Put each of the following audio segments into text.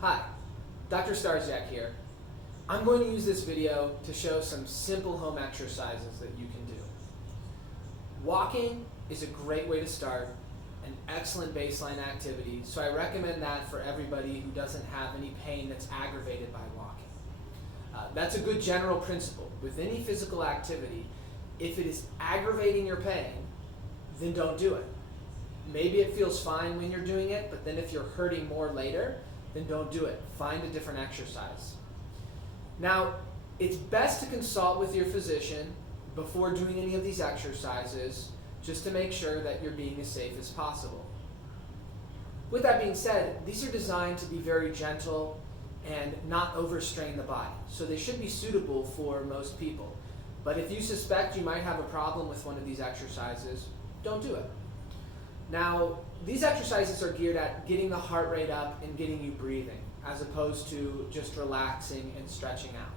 Hi, Dr. Starsiak here. I'm going to use this video to show some simple home exercises that you can do. Walking is a great way to start, an excellent baseline activity, so I recommend that for everybody who doesn't have any pain that's aggravated by walking. That's a good general principle. With any physical activity, if it is aggravating your pain, then don't do it. Maybe it feels fine when you're doing it, but then if you're hurting more later, then don't do it. Find a different exercise. Now, it's best to consult with your physician before doing any of these exercises, just to make sure that you're being as safe as possible. With that being said, these are designed to be very gentle and not overstrain the body, so they should be suitable for most people. But if you suspect you might have a problem with one of these exercises, don't do it. Now, these exercises are geared at getting the heart rate up and getting you breathing, as opposed to just relaxing and stretching out.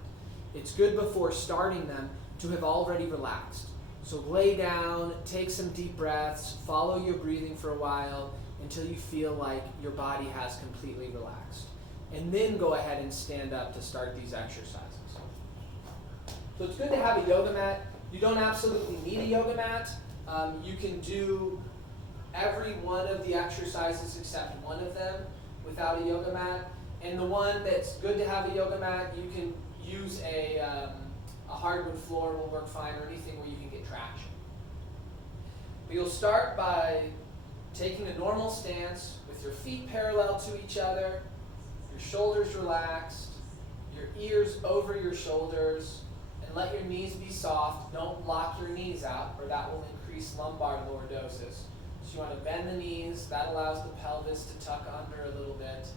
It's good before starting them to have already relaxed. So lay down, take some deep breaths, follow your breathing for a while until you feel like your body has completely relaxed. And then go ahead and stand up to start these exercises. So it's good to have a yoga mat. You don't absolutely need a yoga mat. You can do every one of the exercises except one of them without a yoga mat. And the one that's good to have a yoga mat, you can use a hardwood floor will work fine, or anything where you can get traction. But you'll start by taking a normal stance with your feet parallel to each other, your shoulders relaxed, your ears over your shoulders, and let your knees be soft. Don't lock your knees out, or that will increase lumbar lordosis. So you want to bend the knees. That allows the pelvis to tuck under a little bit.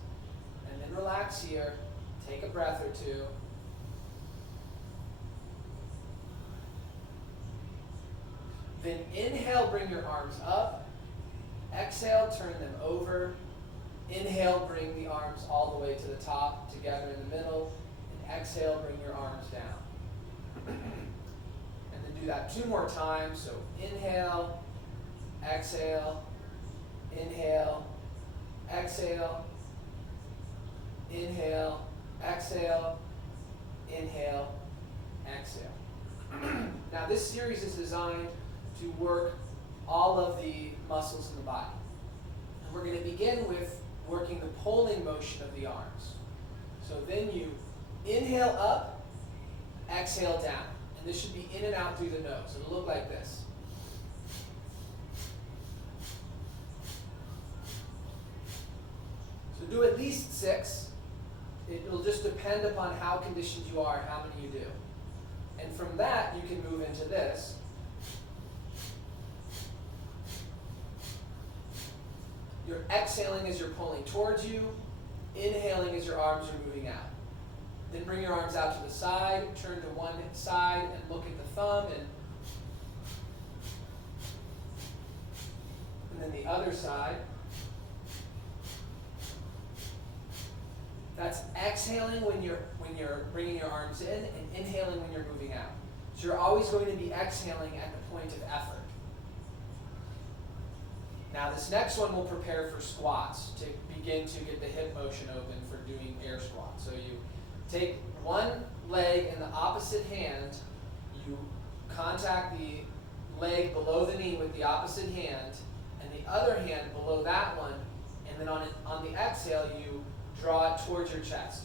And then relax here. Take a breath or two. Then inhale, bring your arms up. Exhale, turn them over. Inhale, bring the arms all the way to the top, together in the middle. And exhale, bring your arms down. And then do that 2 more times. So inhale, exhale, inhale, exhale, inhale, exhale, inhale, exhale. Now this series is designed to work all of the muscles in the body. And we're going to begin with working the pulling motion of the arms. So then you inhale up, exhale down. And this should be in and out through the nose. It'll look like this. So do at least 6. It'll just depend upon how conditioned you are, how many you do. And from that, you can move into this. You're exhaling as you're pulling towards you. Inhaling as your arms are moving out. Then bring your arms out to the side, turn to one side and look at the thumb, and then the other side. That's exhaling when you're bringing your arms in, and inhaling when you're moving out. So you're always going to be exhaling at the point of effort. Now this next one will prepare for squats, to begin to get the hip motion open for doing air squats. So you take one leg in the opposite hand, you contact the leg below the knee with the opposite hand, and the other hand below that one, and then on the exhale you draw it towards your chest.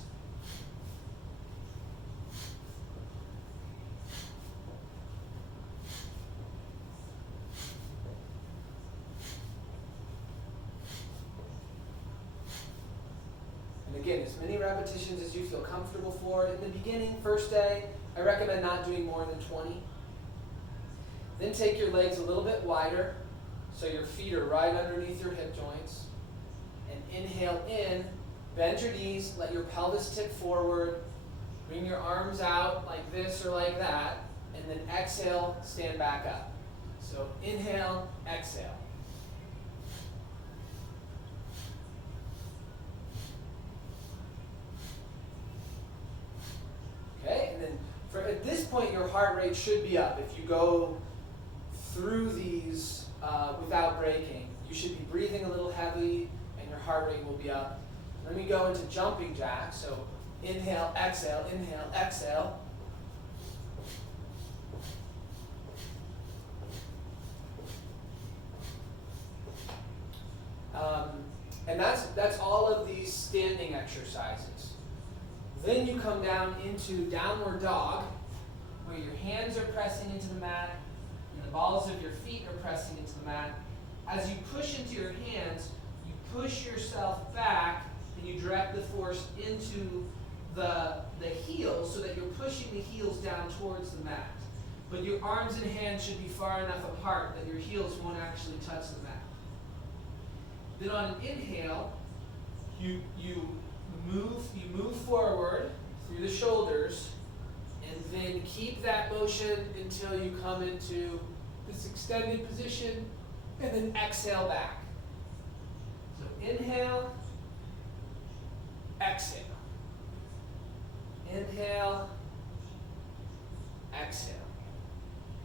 And again, as many repetitions as you feel comfortable for. In the beginning, first day, I recommend not doing more than 20. Then take your legs a little bit wider, so your feet are right underneath your hip joints. And inhale in, bend your knees, let your pelvis tip forward, bring your arms out like this or like that, and then exhale, stand back up. So inhale, exhale. Okay, and then at this point your heart rate should be up. If you go through these without breaking, you should be breathing a little heavy and your heart rate will be up. Then we go into jumping jack. So inhale, exhale, inhale, exhale. And that's all of these standing exercises. Then you come down into downward dog, where your hands are pressing into the mat, and the balls of your feet are pressing into the mat. As you push into your hands, you push yourself back, and you direct the force into the heels so that you're pushing the heels down towards the mat. But your arms and hands should be far enough apart that your heels won't actually touch the mat. Then on an inhale, you move forward through the shoulders, and then keep that motion until you come into this extended position, and then exhale back. So inhale, exhale. Inhale, exhale.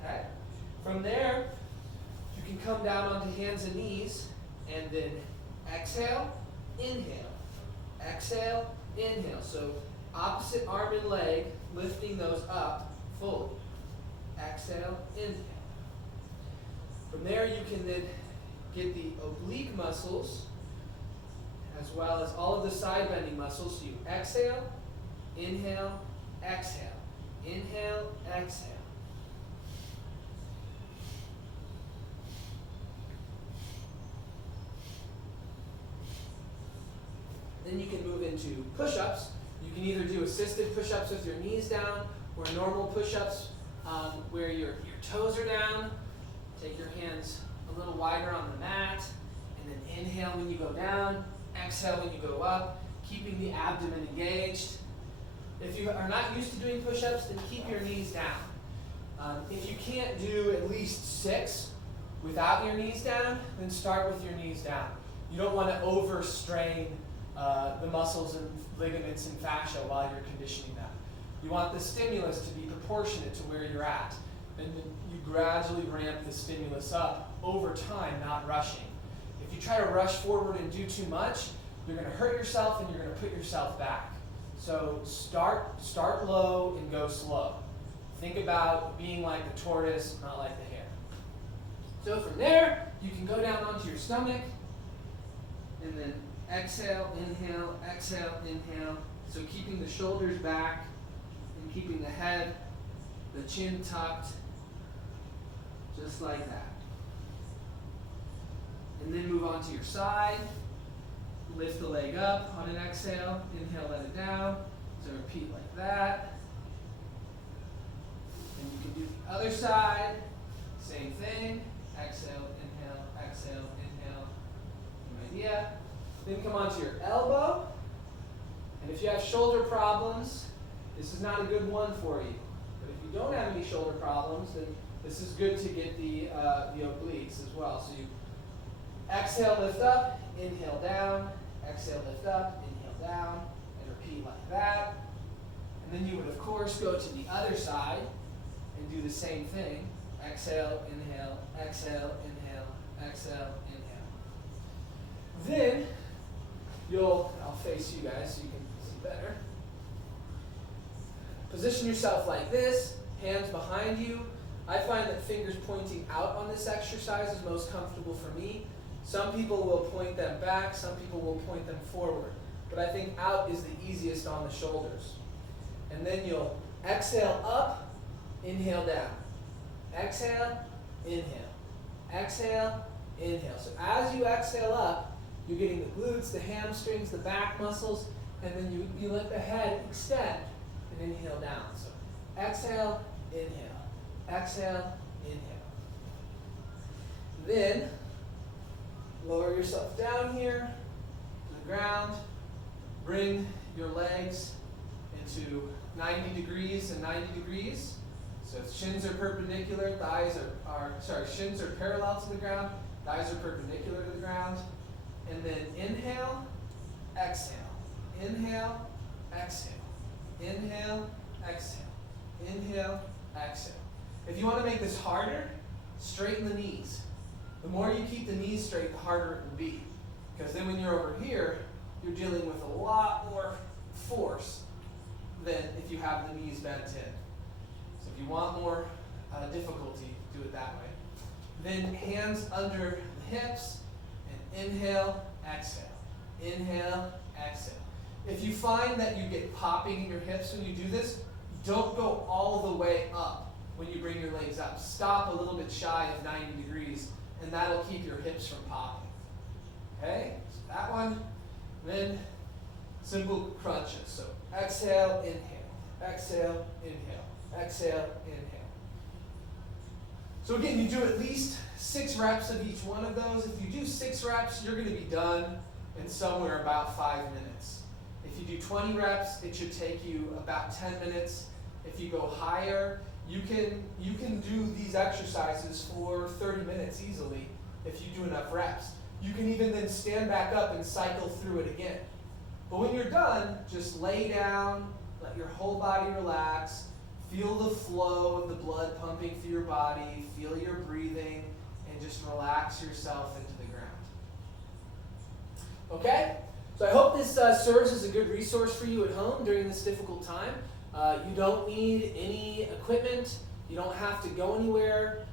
Okay? From there, you can come down onto hands and knees, and then exhale, inhale, exhale, inhale. So opposite arm and leg, lifting those up fully. Exhale, inhale. From there you can then get the oblique muscles as well as all of the side bending muscles. So you exhale, inhale, exhale, inhale, exhale. Then you can move into push-ups. You can either do assisted push-ups with your knees down, or normal push-ups where your toes are down. Take your hands a little wider on the mat, and then inhale when you go down, exhale when you go up, keeping the abdomen engaged. If you are not used to doing push-ups, then keep your knees down. If you can't do at least 6 without your knees down, then start with your knees down. You don't want to overstrain the muscles and ligaments and fascia while you're conditioning them. You want the stimulus to be proportionate to where you're at. And then you gradually ramp the stimulus up over time, not rushing. If you try to rush forward and do too much, you're going to hurt yourself and you're going to put yourself back. So start low and go slow. Think about being like the tortoise, not like the hare. So from there, you can go down onto your stomach, and then exhale, inhale, exhale, inhale. So keeping the shoulders back and keeping the head, the chin tucked, just like that. And then move on to your side. Lift the leg up on an exhale. Inhale, let it down. So repeat like that. And you can do the other side. Same thing. Exhale, inhale, exhale, inhale. Same idea. Then come onto your elbow. And if you have shoulder problems, this is not a good one for you. But if you don't have any shoulder problems, then this is good to get the obliques as well. So you exhale, lift up, inhale down, exhale, lift up, inhale down, and repeat like that. And then you would, of course, go to the other side and do the same thing. Exhale, inhale, exhale, inhale, exhale, inhale. Then I'll face you guys so you can see better. Position yourself like this, hands behind you. I find that fingers pointing out on this exercise is most comfortable for me. Some people will point them back, some people will point them forward. But I think out is the easiest on the shoulders. And then you'll exhale up, inhale down. Exhale, inhale. Exhale, inhale. So as you exhale up, you're getting the glutes, the hamstrings, the back muscles, and then you let the head extend and inhale down. So exhale, inhale. Exhale, inhale. Then lower yourself down here to the ground. Bring your legs into 90 degrees and 90 degrees. So shins are perpendicular, shins are parallel to the ground, thighs are perpendicular to the ground. And then inhale, exhale. Inhale, exhale. Inhale, exhale. Inhale, exhale. If you want to make this harder, straighten the knees. The more you keep the knees straight, the harder it will be. Because then when you're over here, you're dealing with a lot more force than if you have the knees bent in. So if you want more difficulty, do it that way. Then hands under the hips, and inhale, exhale. Inhale, exhale. If you find that you get popping in your hips when you do this, don't go all the way up when you bring your legs up. Stop a little bit shy of 90 degrees, and that'll keep your hips from popping. Okay, so that one. Then simple crunches. So exhale, inhale, exhale, inhale, exhale, inhale. So again, you do at least 6 reps of each one of those. If you do 6 reps, you're going to be done in somewhere about 5 minutes. If you do 20 reps, it should take you about 10 minutes. If you go higher, you can do these exercises for 30 minutes easily if you do enough reps. You can even then stand back up and cycle through it again. But when you're done, just lay down, let your whole body relax, feel the flow of the blood pumping through your body, feel your breathing, and just relax yourself into the ground. Okay? So I hope this serves as a good resource for you at home during this difficult time. You don't need any equipment. You don't have to go anywhere.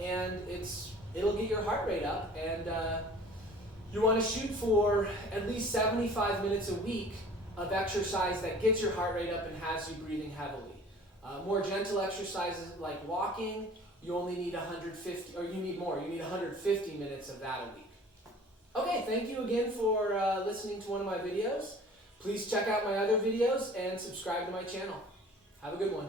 And it'll get your heart rate up. And you want to shoot for at least 75 minutes a week of exercise that gets your heart rate up and has you breathing heavily. More gentle exercises like walking, you only need 150, or you need more. You need 150 minutes of that a week. Okay, thank you again for listening to one of my videos. Please check out my other videos and subscribe to my channel. Have a good one.